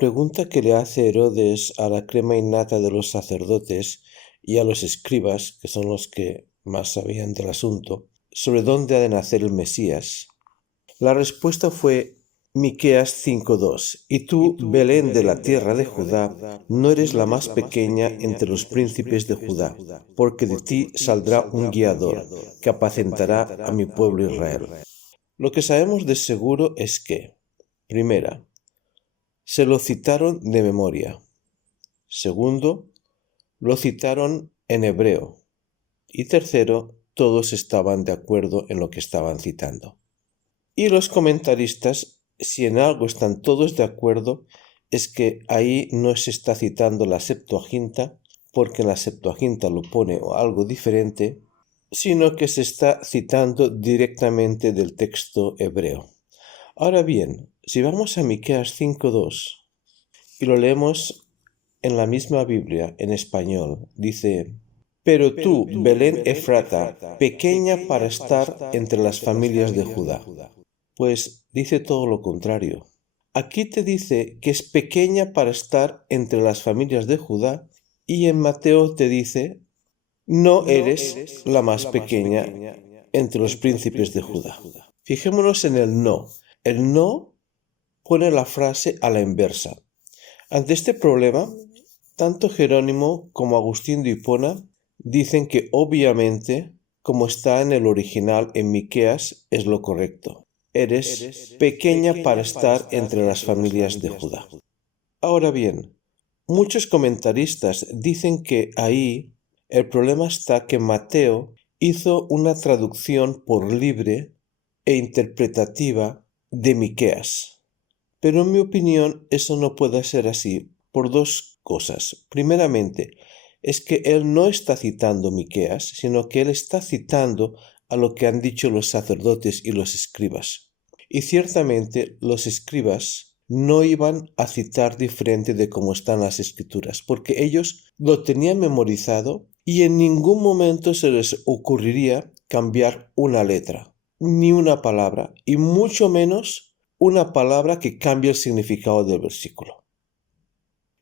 pregunta que le hace Herodes a la crema innata de los sacerdotes y a los escribas, que son los que más sabían del asunto, sobre dónde ha de nacer el Mesías, la respuesta fue Miqueas 5:2. Y tú, Belén de la tierra de Judá, no eres la más pequeña entre los príncipes de Judá, porque de ti saldrá un guiador que apacentará a mi pueblo Israel. Lo que sabemos de seguro es que, primera, se lo citaron de memoria. Segundo, lo citaron en hebreo. Y tercero, todos estaban de acuerdo en lo que estaban citando. Y los comentaristas, si en algo están todos de acuerdo, es que ahí no se está citando la Septuaginta, porque en la Septuaginta lo pone algo diferente, sino que se está citando directamente del texto hebreo. Ahora bien, si vamos a Miqueas 5:2 y lo leemos en la misma Biblia, en español, dice: Pero tú, Belén Efrata, pequeña para estar entre las familias de Judá. Pues dice todo lo contrario. Aquí te dice que es pequeña para estar entre las familias de Judá, y en Mateo te dice: no eres la más pequeña entre los príncipes de Judá. Fijémonos en el no. El no pone la frase a la inversa. Ante este problema, tanto Jerónimo como Agustín de Hipona dicen que obviamente, como está en el original en Miqueas, es lo correcto. Eres pequeña para estar entre las familias de Judá. Ahora bien, muchos comentaristas dicen que ahí el problema está que Mateo hizo una traducción por libre e interpretativa de Miqueas. Pero en mi opinión eso no puede ser así por dos cosas. Primeramente, es que él no está citando Miqueas, sino que él está citando a lo que han dicho los sacerdotes y los escribas. Y ciertamente los escribas no iban a citar diferente de cómo están las escrituras, porque ellos lo tenían memorizado y en ningún momento se les ocurriría cambiar una letra, ni una palabra, y mucho menos una palabra que cambie el significado del versículo.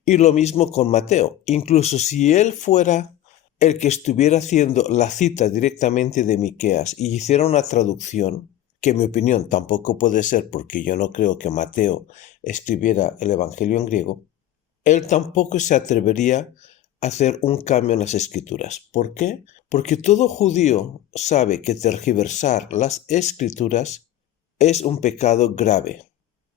Y lo mismo con Mateo. Incluso si él fuera el que estuviera haciendo la cita directamente de Miqueas y hiciera una traducción, que en mi opinión tampoco puede ser porque yo no creo que Mateo escribiera el Evangelio en griego, él tampoco se atrevería a hacer un cambio en las escrituras. ¿Por qué? Porque todo judío sabe que tergiversar las escrituras es un pecado grave.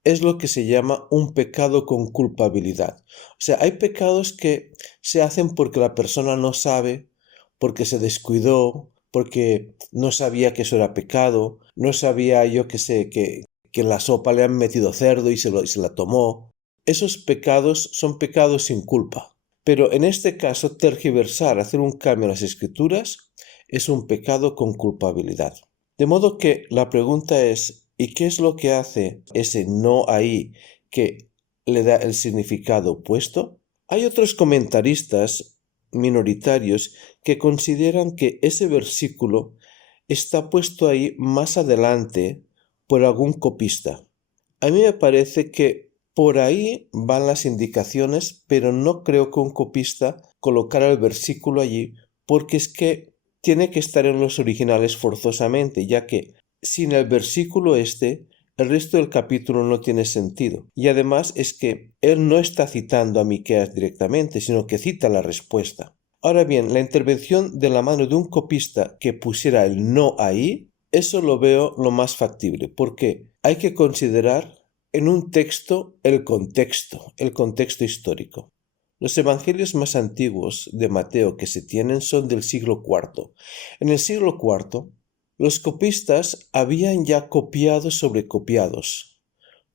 Es lo que se llama un pecado con culpabilidad. O sea, hay pecados que se hacen porque la persona no sabe, porque se descuidó, porque no sabía que eso era pecado, no sabía, yo que sé, que en la sopa le han metido cerdo y se la tomó. Esos pecados son pecados sin culpa. Pero en este caso, tergiversar, hacer un cambio en las escrituras, es un pecado con culpabilidad. De modo que la pregunta es, ¿y qué es lo que hace ese no ahí que le da el significado opuesto? Hay otros comentaristas minoritarios que consideran que ese versículo está puesto ahí más adelante por algún copista. A mí me parece que por ahí van las indicaciones, pero no creo que un copista colocara el versículo allí, porque es que tiene que estar en los originales forzosamente, ya que sin el versículo el resto del capítulo no tiene sentido. Y además es que él no está citando a Miqueas directamente, sino que cita la respuesta. Ahora bien, la intervención de la mano de un copista que pusiera el no ahí, eso lo veo lo más factible, porque hay que considerar en un texto el contexto histórico. Los evangelios más antiguos de Mateo que se tienen son del siglo IV. En el siglo IV, los copistas habían ya copiado sobre copiados,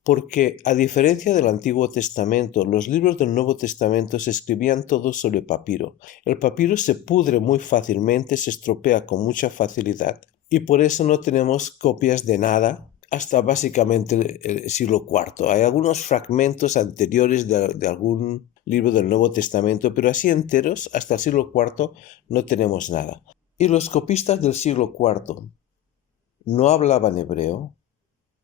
porque a diferencia del Antiguo Testamento, los libros del Nuevo Testamento se escribían todos sobre papiro. El papiro se pudre muy fácilmente, se estropea con mucha facilidad, y por eso no tenemos copias de nada hasta básicamente el siglo IV. Hay algunos fragmentos anteriores de algún libro del Nuevo Testamento, pero así enteros, hasta el siglo IV no tenemos nada. Y los copistas del siglo IV no hablaban hebreo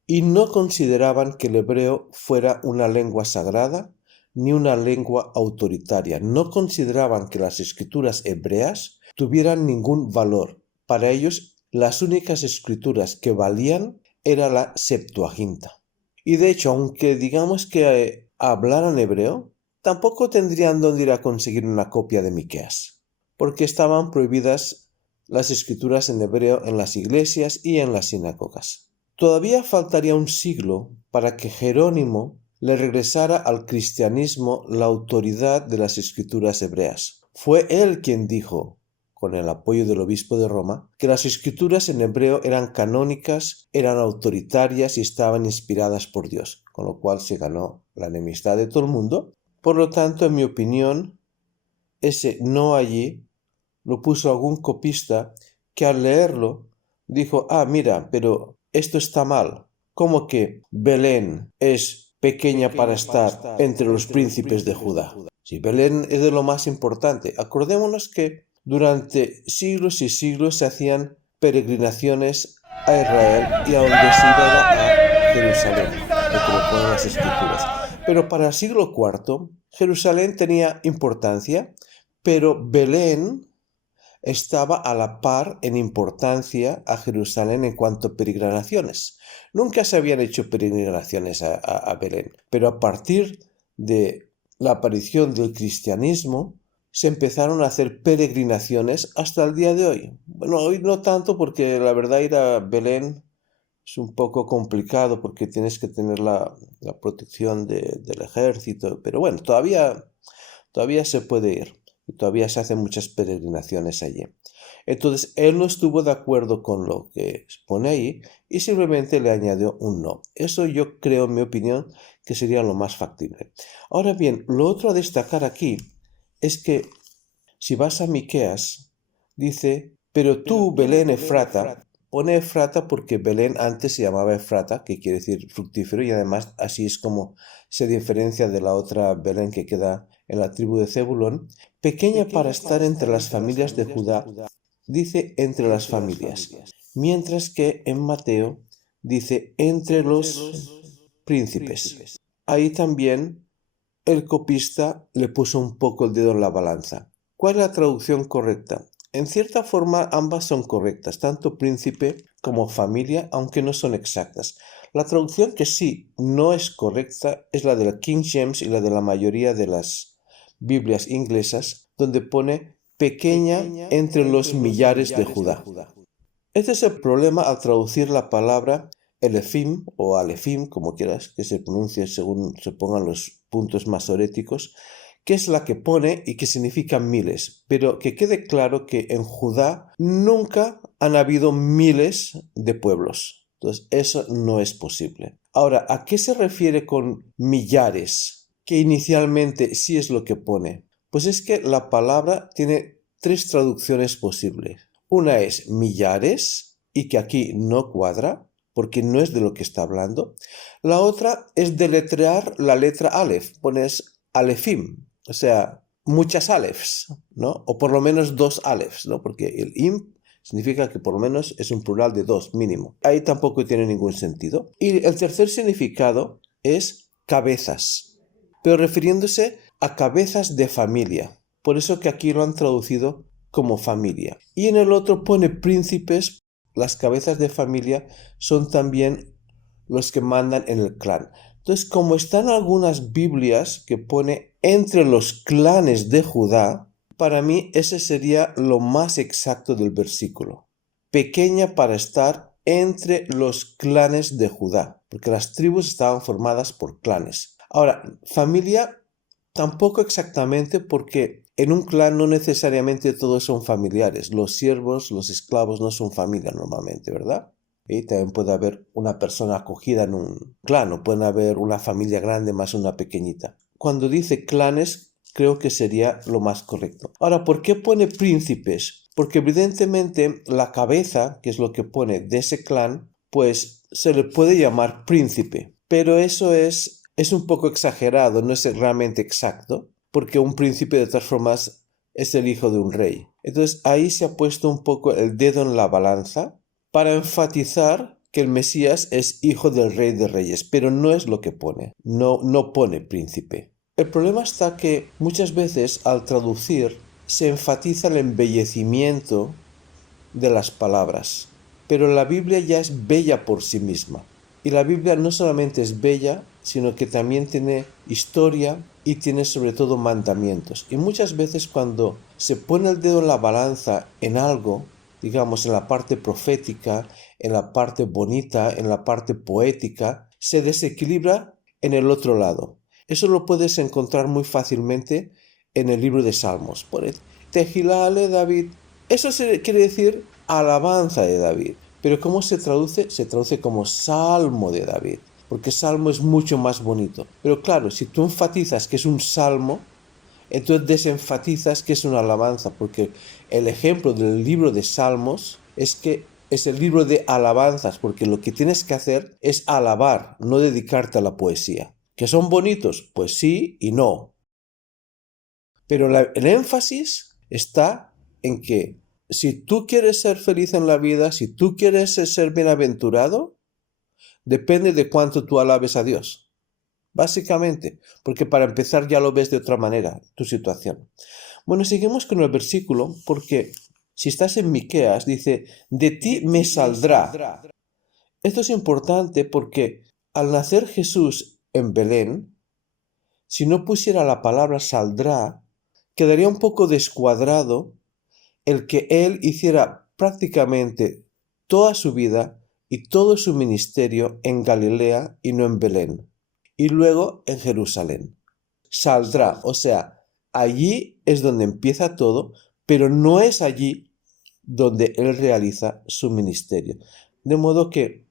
y no consideraban que el hebreo fuera una lengua sagrada ni una lengua autoritaria. No consideraban que las escrituras hebreas tuvieran ningún valor. Para ellos, las únicas escrituras que valían era la Septuaginta. Y de hecho, aunque digamos que hablaran hebreo, tampoco tendrían dónde ir a conseguir una copia de Miqueas, porque estaban prohibidas las escrituras en hebreo en las iglesias y en las sinagogas. Todavía faltaría un siglo para que Jerónimo le regresara al cristianismo la autoridad de las escrituras hebreas. Fue él quien dijo, con el apoyo del obispo de Roma, que las escrituras en hebreo eran canónicas, eran autoritarias y estaban inspiradas por Dios, con lo cual se ganó la enemistad de todo el mundo. Por lo tanto, en mi opinión, ese no allí lo puso algún copista que al leerlo dijo, mira, pero esto está mal. ¿Cómo que Belén es pequeña para estar entre los príncipes de Judá? Si Belén es de lo más importante. Acordémonos que durante siglos y siglos se hacían peregrinaciones a Israel y a donde se iba a Jerusalén, lo que lo ponen las escrituras. Pero para el siglo IV, Jerusalén tenía importancia, pero Belén estaba a la par en importancia a Jerusalén en cuanto a peregrinaciones. Nunca se habían hecho peregrinaciones a Belén, pero a partir de la aparición del cristianismo se empezaron a hacer peregrinaciones hasta el día de hoy. Bueno, hoy no tanto porque la verdad ir a Belén es un poco complicado porque tienes que tener la protección del ejército, pero bueno, todavía se puede ir. Y todavía se hacen muchas peregrinaciones allí. Entonces, él no estuvo de acuerdo con lo que pone ahí y simplemente le añadió un no. Eso yo creo, en mi opinión, que sería lo más factible. Ahora bien, lo otro a destacar aquí es que si vas a Miqueas, dice, pero tú, Belén Efrata, pone Efrata porque Belén antes se llamaba Efrata, que quiere decir fructífero, y además así es como se diferencia de la otra Belén que queda en la tribu de Zebulón, pequeña para estar entre las familias de Judá, dice entre las familias, mientras que en Mateo dice entre los príncipes. Ahí también el copista le puso un poco el dedo en la balanza. ¿Cuál es la traducción correcta? En cierta forma ambas son correctas, tanto príncipe como familia, aunque no son exactas. La traducción que sí no es correcta es la de la King James y la de la mayoría de las Biblias inglesas, donde pone pequeña entre los millares de Judá. Este es el problema al traducir la palabra Elefim o Alefim, como quieras que se pronuncie según se pongan los puntos masoréticos, que es la que pone y que significa miles, pero que quede claro que en Judá nunca han habido miles de pueblos. Entonces, eso no es posible. Ahora, ¿a qué se refiere con millares? Que inicialmente sí es lo que pone. Pues es que la palabra tiene tres traducciones posibles. Una es millares, y que aquí no cuadra, porque no es de lo que está hablando. La otra es deletrear la letra Aleph, pones Alefim, o sea, muchas Alephs, ¿no? O por lo menos dos Alephs, ¿no? Porque el im significa que por lo menos es un plural de dos, mínimo. Ahí tampoco tiene ningún sentido. Y el tercer significado es cabezas, pero refiriéndose a cabezas de familia. Por eso que aquí lo han traducido como familia. Y en el otro pone príncipes. Las cabezas de familia son también los que mandan en el clan. Entonces, como están algunas Biblias que pone entre los clanes de Judá, para mí ese sería lo más exacto del versículo. Pequeña para estar entre los clanes de Judá, porque las tribus estaban formadas por clanes. Ahora, familia tampoco exactamente, porque en un clan no necesariamente todos son familiares. Los siervos, los esclavos no son familia normalmente, ¿verdad? Y también puede haber una persona acogida en un clan, o puede haber una familia grande más una pequeñita. Cuando dice clanes, creo que sería lo más correcto. Ahora, ¿por qué pone príncipes? Porque evidentemente la cabeza, que es lo que pone de ese clan, pues se le puede llamar príncipe. Pero eso es un poco exagerado, no es realmente exacto, porque un príncipe de todas formas es el hijo de un rey. Entonces ahí se ha puesto un poco el dedo en la balanza para enfatizar que el Mesías es hijo del rey de reyes, pero no es lo que pone, no pone príncipe. El problema está que muchas veces al traducir se enfatiza el embellecimiento de las palabras, pero la Biblia ya es bella por sí misma. Y la Biblia no solamente es bella, sino que también tiene historia y tiene sobre todo mandamientos. Y muchas veces cuando se pone el dedo en la balanza en algo, digamos en la parte profética, en la parte bonita, en la parte poética, se desequilibra en el otro lado. Eso lo puedes encontrar muy fácilmente en el libro de Salmos. Pone, Tejilale David. Eso quiere decir alabanza de David. Pero ¿cómo se traduce? Se traduce como salmo de David, porque salmo es mucho más bonito. Pero claro, si tú enfatizas que es un salmo, entonces desenfatizas que es una alabanza, porque el ejemplo del libro de Salmos es que es el libro de alabanzas, porque lo que tienes que hacer es alabar, no dedicarte a la poesía. ¿Que son bonitos? Pues sí y no. Pero el énfasis está en que si tú quieres ser feliz en la vida, si tú quieres ser bienaventurado, depende de cuánto tú alabes a Dios. Básicamente, porque para empezar ya lo ves de otra manera, tu situación. Bueno, seguimos con el versículo, porque si estás en Miqueas, dice, de ti me saldrá. Esto es importante porque al nacer Jesús en Belén, si no pusiera la palabra saldrá, quedaría un poco descuadrado el que él hiciera prácticamente toda su vida y todo su ministerio en Galilea y no en Belén, y luego en Jerusalén. Saldrá, o sea, allí es donde empieza todo, pero no es allí donde él realiza su ministerio. De modo que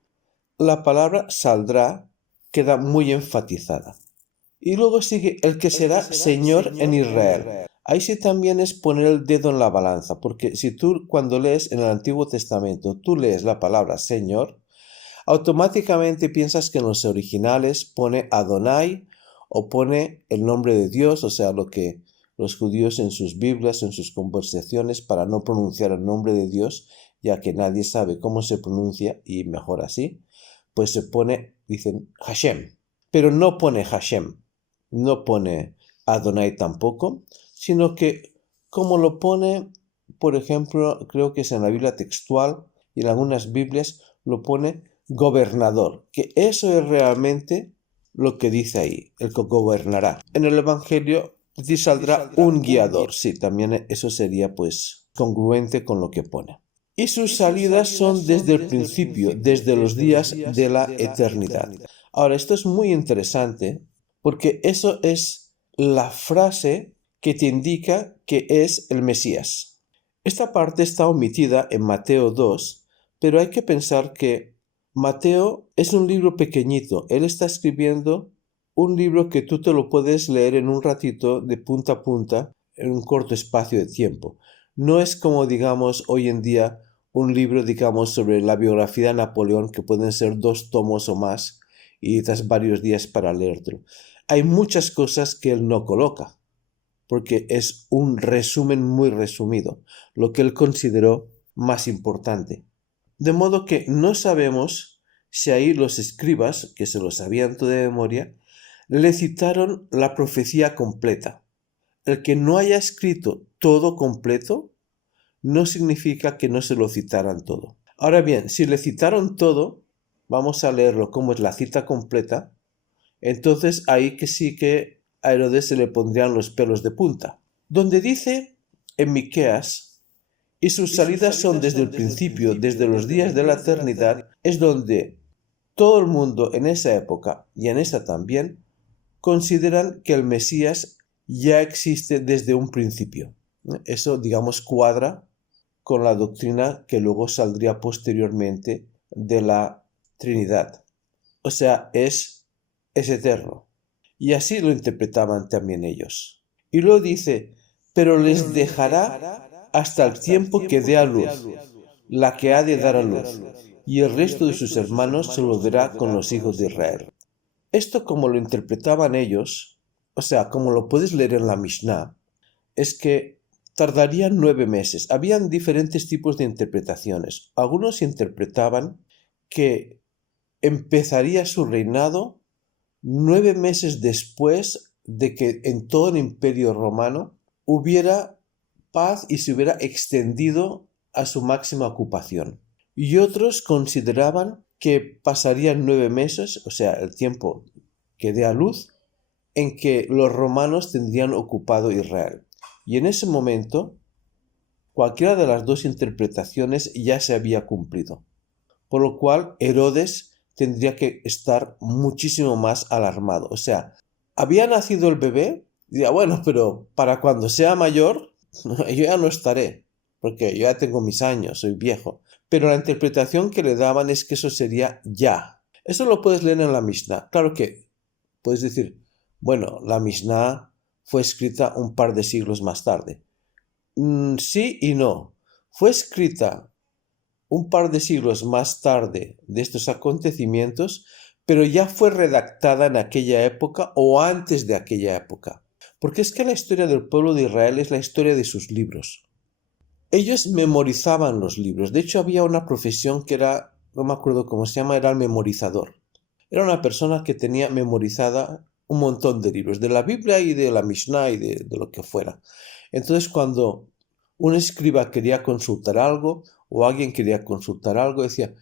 la palabra saldrá queda muy enfatizada. Y luego sigue el que será Señor en Israel. Ahí sí también es poner el dedo en la balanza, porque si tú cuando lees en el Antiguo Testamento, tú lees la palabra Señor, automáticamente piensas que en los originales pone Adonai o pone el nombre de Dios, o sea, lo que los judíos en sus Biblias, en sus conversaciones, para no pronunciar el nombre de Dios, ya que nadie sabe cómo se pronuncia y mejor así, pues se pone, dicen Hashem, pero no pone Hashem, no pone Adonai tampoco, sino que como lo pone, por ejemplo, creo que es en la Biblia textual y en algunas Biblias lo pone gobernador, que eso es realmente lo que dice ahí, el que gobernará. En el Evangelio sí saldrá un guiador, sí, también eso sería pues congruente con lo que pone. Y sus salidas son desde el principio, desde los días de la eternidad. Ahora, esto es muy interesante porque eso es la frase que te indica que es el Mesías. Esta parte está omitida en Mateo 2, pero hay que pensar que Mateo es un libro pequeñito. Él está escribiendo un libro que tú te lo puedes leer en un ratito de punta a punta, en un corto espacio de tiempo. No es como, digamos, hoy en día un libro, digamos, sobre la biografía de Napoleón, que pueden ser 2 tomos o más, y necesitas varios días para leértelo. Hay muchas cosas que él no coloca, porque es un resumen muy resumido, lo que él consideró más importante. De modo que no sabemos si ahí los escribas, que se lo sabían todo de memoria, le citaron la profecía completa. El que no haya escrito todo completo no significa que no se lo citaran todo. Ahora bien, si le citaron todo, vamos a leerlo como es la cita completa, entonces ahí que sí que a Herodes se le pondrían los pelos de punta. Donde dice en Miqueas, y sus salidas son desde el principio, desde los días de la eternidad, es donde todo el mundo en esa época y en esta también consideran que el Mesías ya existe desde un principio. Eso, digamos, cuadra con la doctrina que luego saldría posteriormente de la Trinidad. O sea, es eterno. Y así lo interpretaban también ellos. Y luego dice, pero les dejará hasta el tiempo que dé a luz, la que ha de dar a luz, y el resto de sus hermanos se lo verá con los hijos de Israel. Esto como lo interpretaban ellos, o sea, como lo puedes leer en la Mishnah, es que tardarían 9 meses. Habían diferentes tipos de interpretaciones. Algunos interpretaban que empezaría su reinado 9 meses después de que en todo el Imperio Romano hubiera paz y se hubiera extendido a su máxima ocupación. Y otros consideraban que pasarían 9 meses, o sea, el tiempo que dé a luz, en que los romanos tendrían ocupado Israel. Y en ese momento, cualquiera de las dos interpretaciones ya se había cumplido. Por lo cual, Herodes tendría que estar muchísimo más alarmado. O sea, había nacido el bebé, y diría, bueno, pero para cuando sea mayor, yo ya no estaré, porque yo ya tengo mis años, soy viejo. Pero la interpretación que le daban es que eso sería ya. Eso lo puedes leer en la Mishnah. Claro que puedes decir, bueno, la Mishnah fue escrita un par de siglos más tarde. Sí y no. Fue escrita un par de siglos más tarde de estos acontecimientos, pero ya fue redactada en aquella época o antes de aquella época. Porque es que la historia del pueblo de Israel es la historia de sus libros. Ellos memorizaban los libros. De hecho, había una profesión que era, no me acuerdo cómo se llama, era el memorizador. Era una persona que tenía memorizada un montón de libros, de la Biblia y de la Mishnah y de lo que fuera. Entonces, cuando un escriba quería consultar algo o alguien quería consultar algo, decía,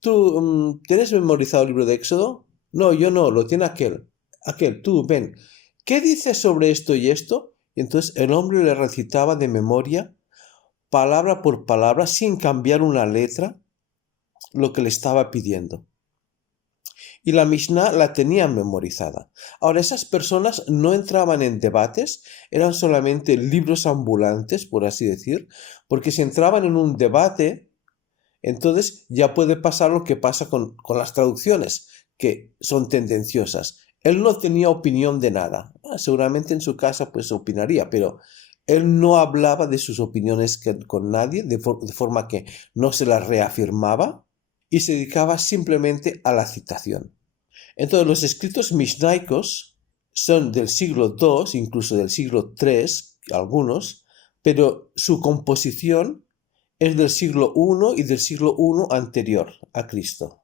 ¿tú tienes memorizado el libro de Éxodo? No, yo no, lo tiene aquel. Aquel, tú, ven. ¿Qué dice sobre esto y esto? Y entonces el hombre le recitaba de memoria, palabra por palabra, sin cambiar una letra, lo que le estaba pidiendo. Y la Mishnah la tenían memorizada. Ahora, esas personas no entraban en debates, eran solamente libros ambulantes, por así decir, porque si entraban en un debate, entonces ya puede pasar lo que pasa con las traducciones, que son tendenciosas. Él no tenía opinión de nada. Seguramente en su casa pues opinaría, pero él no hablaba de sus opiniones con nadie, de forma que no se las reafirmaba y se dedicaba simplemente a la citación. Entonces los escritos mishnaicos son del siglo II, incluso del siglo III, algunos, pero su composición es del siglo I y del siglo I anterior a Cristo.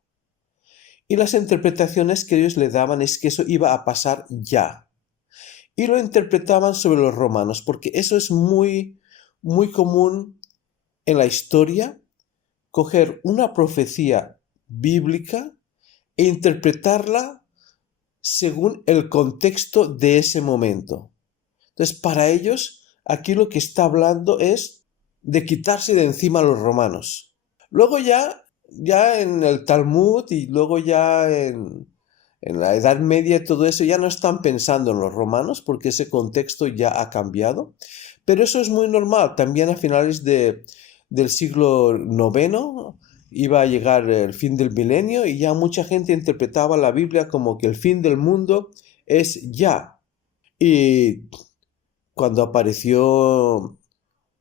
Y las interpretaciones que ellos le daban es que eso iba a pasar ya. Y lo interpretaban sobre los romanos, porque eso es muy, muy común en la historia, coger una profecía bíblica e interpretarla según el contexto de ese momento. Entonces, para ellos, aquí lo que está hablando es de quitarse de encima a los romanos. Luego ya en el Talmud y luego ya en la Edad Media y todo eso, ya no están pensando en los romanos porque ese contexto ya ha cambiado. Pero eso es muy normal. También a finales del siglo IX iba a llegar el fin del milenio y ya mucha gente interpretaba la Biblia como que el fin del mundo es ya. Y cuando apareció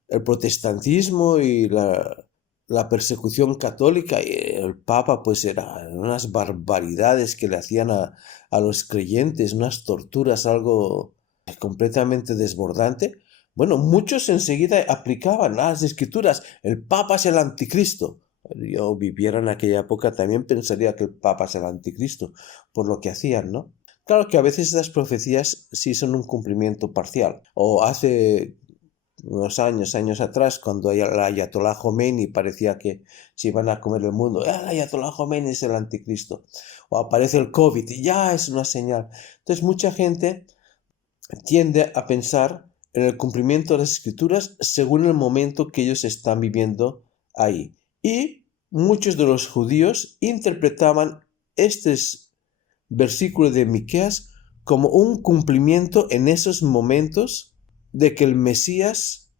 el protestantismo y la persecución católica, y el Papa pues eran unas barbaridades que le hacían a los creyentes, unas torturas, algo completamente desbordante. Bueno, muchos enseguida aplicaban las escrituras, el Papa es el anticristo. Yo viviera en aquella época también pensaría que el Papa es el anticristo, por lo que hacían, ¿no? Claro que a veces estas profecías sí son un cumplimiento parcial. O hace unos años atrás, cuando el Ayatollah Khomeini parecía que se iban a comer el mundo, el Ayatollah Khomeini es el anticristo. O aparece el COVID y ya es una señal. Entonces mucha gente tiende a pensar en el cumplimiento de las escrituras según el momento que ellos están viviendo ahí. Y muchos de los judíos interpretaban estos versículos de Miqueas como un cumplimiento en esos momentos de que el Mesías,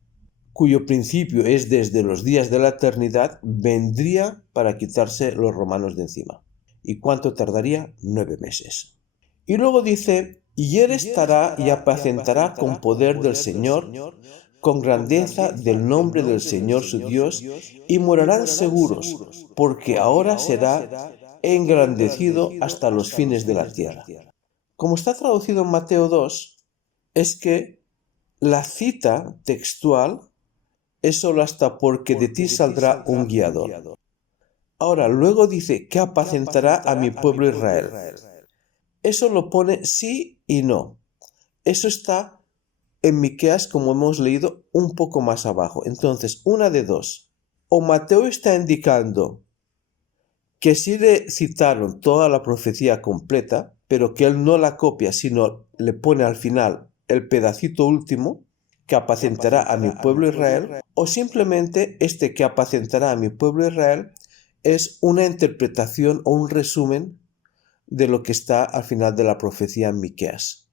cuyo principio es desde los días de la eternidad, vendría para quitarse los romanos de encima. ¿Y cuánto tardaría? 9 meses. Y luego dice, y él estará y apacentará con poder del Señor, con grandeza del nombre del Señor su Dios, y morarán seguros, porque ahora será engrandecido hasta los fines de la tierra. Como está traducido en Mateo 2, es que la cita textual es solo hasta porque de ti saldrá un guiador. Ahora, luego dice que apacentará a mi pueblo Israel. Eso lo pone sí y no. Eso está en Miqueas, como hemos leído un poco más abajo. Entonces, una de dos. O Mateo está indicando que sí le citaron toda la profecía completa, pero que él no la copia, sino le pone al final el pedacito último, que apacentará a mi pueblo Israel, o simplemente este que apacentará a mi pueblo Israel es una interpretación o un resumen de lo que está al final de la profecía en Miqueas.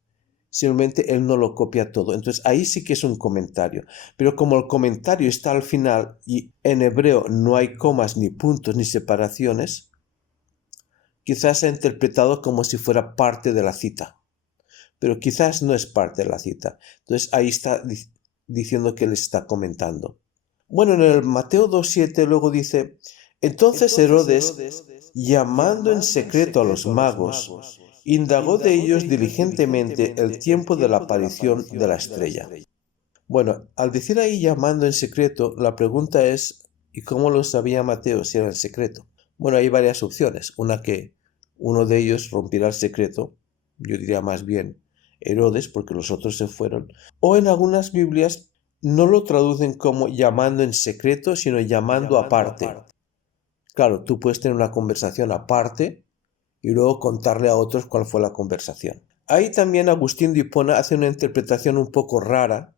Simplemente él no lo copia todo. Entonces ahí sí que es un comentario. Pero como el comentario está al final y en hebreo no hay comas, ni puntos, ni separaciones, quizás se ha interpretado como si fuera parte de la cita. Pero quizás no es parte de la cita. Entonces ahí está diciendo que él está comentando. Bueno, en el Mateo 2.7 luego dice, entonces Herodes, llamando en secreto a los magos, indagó de ellos diligentemente el tiempo de la aparición de la estrella. Bueno, al decir ahí llamando en secreto, la pregunta es, ¿y cómo lo sabía Mateo si era en secreto? Bueno, hay varias opciones. Una que uno de ellos rompiera el secreto, yo diría más bien Herodes, porque los otros se fueron. O en algunas Biblias no lo traducen como llamando en secreto, sino llamando aparte. Claro, tú puedes tener una conversación aparte y luego contarle a otros cuál fue la conversación. Ahí también Agustín de Hipona hace una interpretación un poco rara,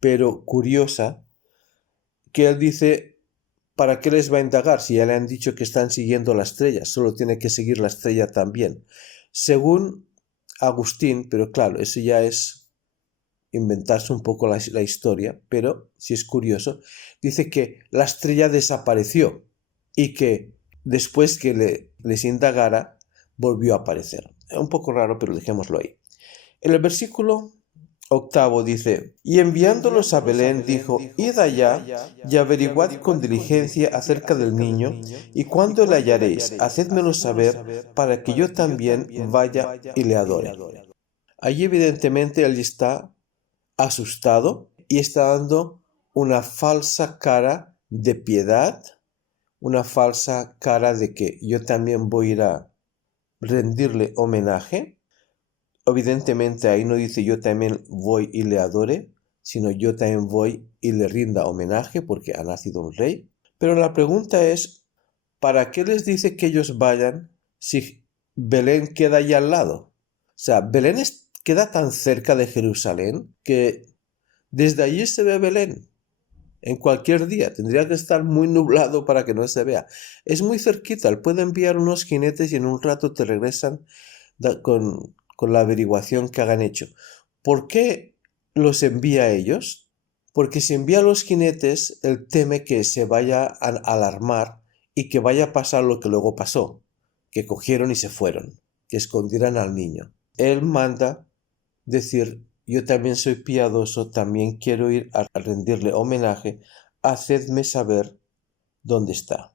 pero curiosa, que él dice, ¿para qué les va a indagar si ya le han dicho que están siguiendo la estrella? Solo tiene que seguir la estrella también. Según Agustín, pero claro, eso ya es inventarse un poco la historia, pero si es curioso, dice que la estrella desapareció y que después que les indagara, volvió a aparecer. Es un poco raro, pero dejémoslo ahí. En el versículo 8 dice, y enviándolos a Belén dijo, id allá y averiguad con diligencia acerca del niño, y cuando le hallaréis, hacedmelo saber, para que yo también vaya y le adore. Allí evidentemente él está asustado y está dando una falsa cara de piedad, una falsa cara de que yo también voy a ir a rendirle homenaje. Evidentemente ahí no dice yo también voy y le adore, sino yo también voy y le rinda homenaje porque ha nacido un rey. Pero la pregunta es, ¿para qué les dice que ellos vayan si Belén queda ahí al lado? O sea, Belén queda tan cerca de Jerusalén que desde allí se ve Belén en cualquier día. Tendría que estar muy nublado para que no se vea. Es muy cerquita. Él puede enviar unos jinetes y en un rato te regresan con la averiguación que hagan hecho. ¿Por qué los envía a ellos? Porque si envía a los jinetes, él teme que se vaya a alarmar y que vaya a pasar lo que luego pasó, que cogieron y se fueron, que escondieran al niño. Él manda decir, yo también soy piadoso, también quiero ir a rendirle homenaje, hacedme saber dónde está.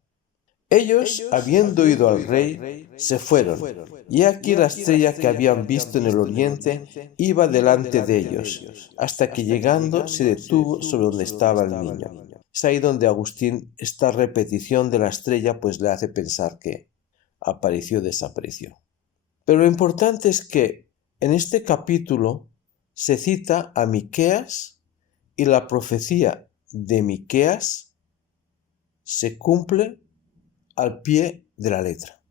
Ellos, habiendo ido al rey, se fueron, y aquí la estrella que habían visto en el oriente iba delante de ellos, hasta que llegando se detuvo sobre donde estaba el niño. Es ahí donde Agustín, esta repetición de la estrella, pues le hace pensar que apareció, desapareció. Pero lo importante es que en este capítulo se cita a Miqueas y la profecía de Miqueas se cumple al pie de la letra.